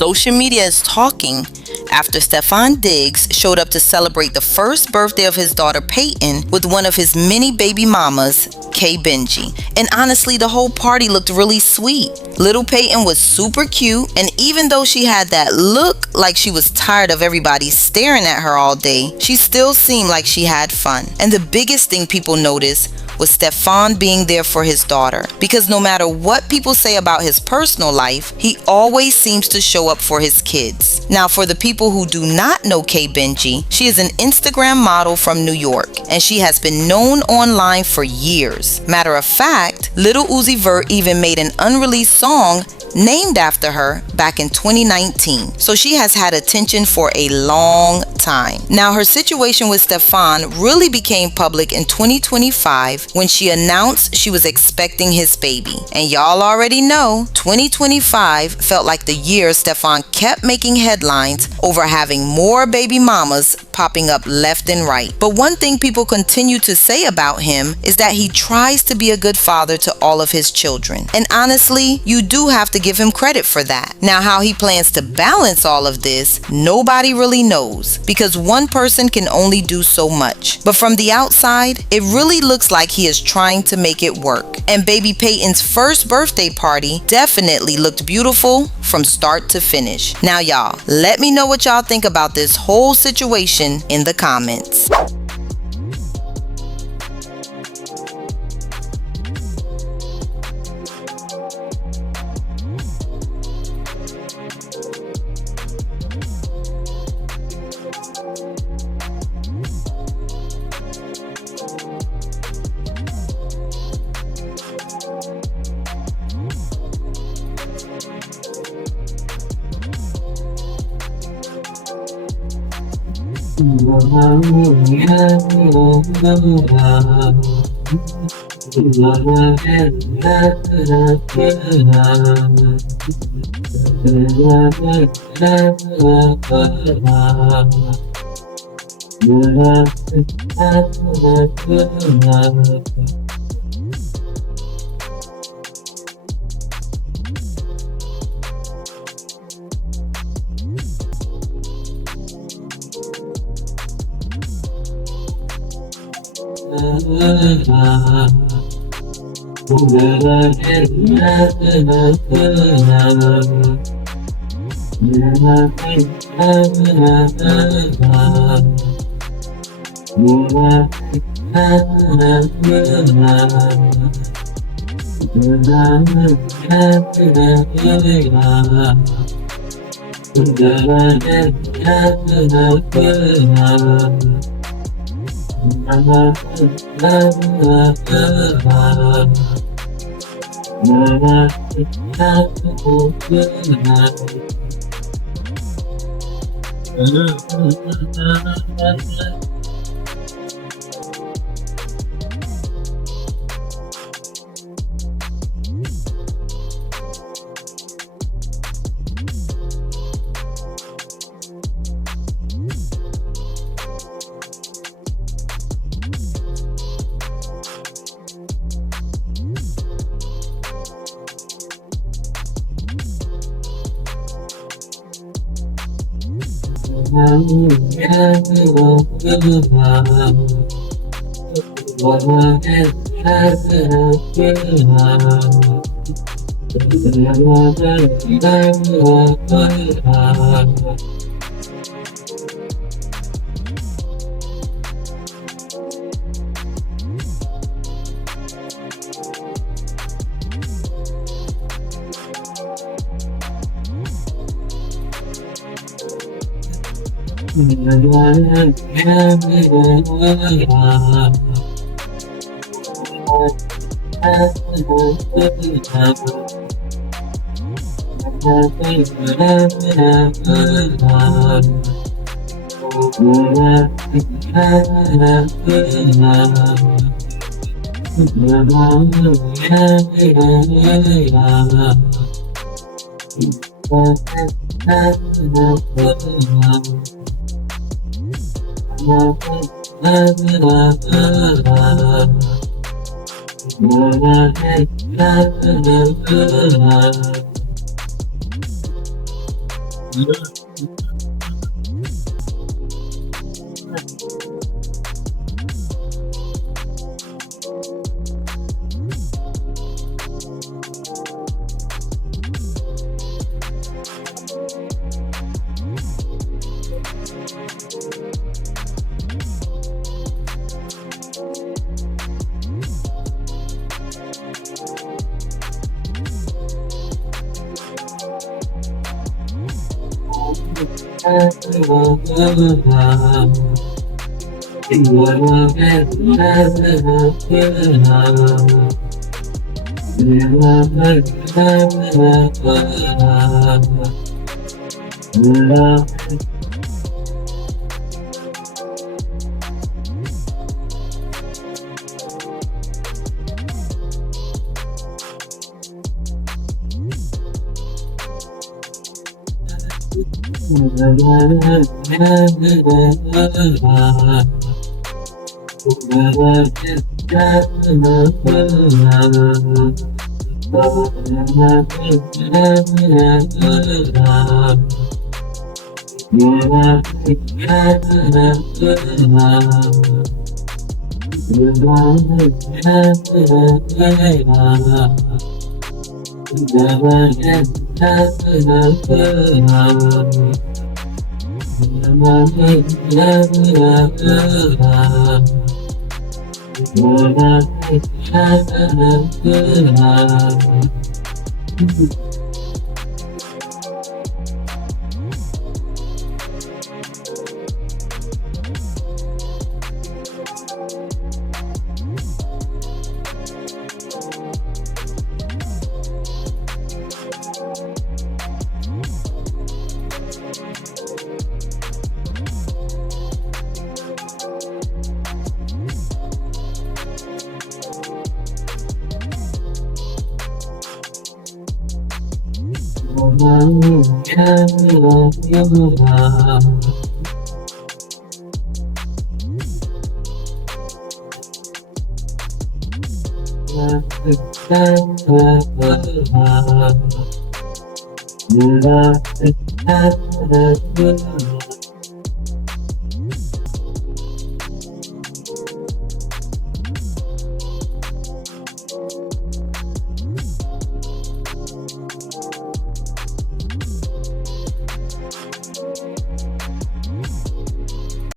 Social media is talking after Stefan Diggs showed up to celebrate the first birthday of his daughter Peyton with one of his many baby mamas, Kay Benji. And honestly, the whole party looked really sweet. Little Peyton was super cute, and even though she had that look like she was tired of everybody staring at her all day, she still seemed like she had fun. And the biggest thing people noticed was Stefan being there for his daughter, because no matter what people say about his personal life, he always seems to show up for his kids. Now, for the people who do not know Kay Benji, she is an Instagram model from New York, and she has been known online for years. Matter of fact, Lil Uzi Vert even made an unreleased song named after her back in 2019. So she has had attention for a long time. Now, her situation with Stefan really became public in 2025 when she announced she was expecting his baby. And y'all already know, 2025 felt like the year Stefan kept making headlines over having more baby mamas popping up left and right. But one thing people continue to say about him is that he tries to be a good father to all of his children. And honestly, you do have to give him credit for that. Now, how he plans to balance all of this, nobody really knows, because one person can only do so much. But from the outside, it really looks like he is trying to make it work. And baby Peyton's first birthday party definitely looked beautiful from start to finish. Now, y'all, let me know what y'all think about this whole situation in the comments.